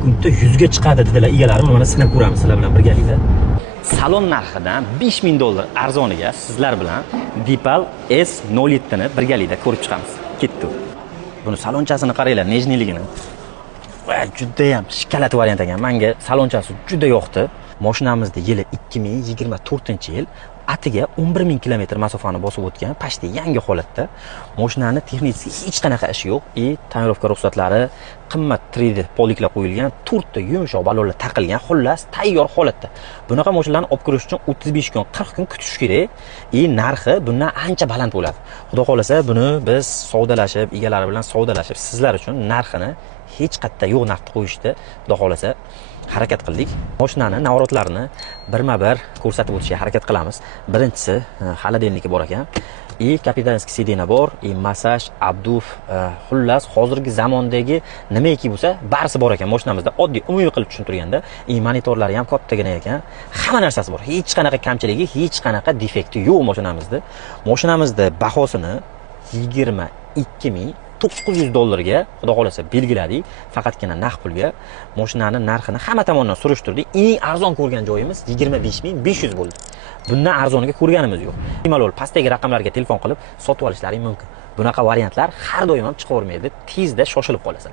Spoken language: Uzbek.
sekundda 100 ga chiqadi dedilar egalarim. Mana sinab ko'ramiz sizlar bilan birgalikda. Salon narxidan $5000 arzoniga sizlar bilan Deepal S07 ni birgalikda ko'rib chiqamiz. Ketdi. Buni salonchasini qaranglar, nejniligini. Va juda ham shikalat variant ekan. Menga salonchasi juda yoqdi. Mashinamizda yili 2024-yil. Atiga 11000 kilometr masofani bosib o'tgan, pashti yangi holatda. Mashinani texnik hech qanaqa ishi yo'q. Tonirovka ruxsatlari, qimmat 3D poliklar qo'yilgan, 4 ta yumshoq balonlar taqilgan, xullas tayyor holatda. Bunaqa mashinalarni olib kirish uchun 35 kun, 40 kun kutish kerak. Narxi bundan ancha baland bo'ladi. Xudo xolasa buni biz savdolashib, egalari bilan savdolashib, sizlar uchun narxini hech qayerda yo'q narxda qo'yishdi. Xudo xolasa harakat qildik. Mashinani navrotlarini birma-bir ko'rsatib o'tishga harakat qilamiz. Birinchisi xolodilniki bor ekan. Kapitanskiy sidena bor, massaj, abduf, xullas hozirgi zamondagi nimaiki bo'lsa, barisi bor ekan mashinamizda. Oddiy umumiy qilib tushuntirganda, monitorlari ham kattagina ekan. Hamma narsasi bor. Hech qanaqa kamchiligi, hech qanaqa defekti yo'q mashinamizda. Mashinamizda bahosini 22900 ga xudo xolasa belgiladik. Faqatgina naqd pulga mashinani narxini hamma tomondan surishtirdik. Eng arzon ko'rgan joyimiz 25500 bo'ldi. Bundan arzoniga ko'rganimiz yo'q. Bemalol pastdagi raqamlarga telefon qilib sotib olishlaring mumkin. Bunaqa variantlar har doim ham chiqavermaydi. Tezda shoshilib qolasan.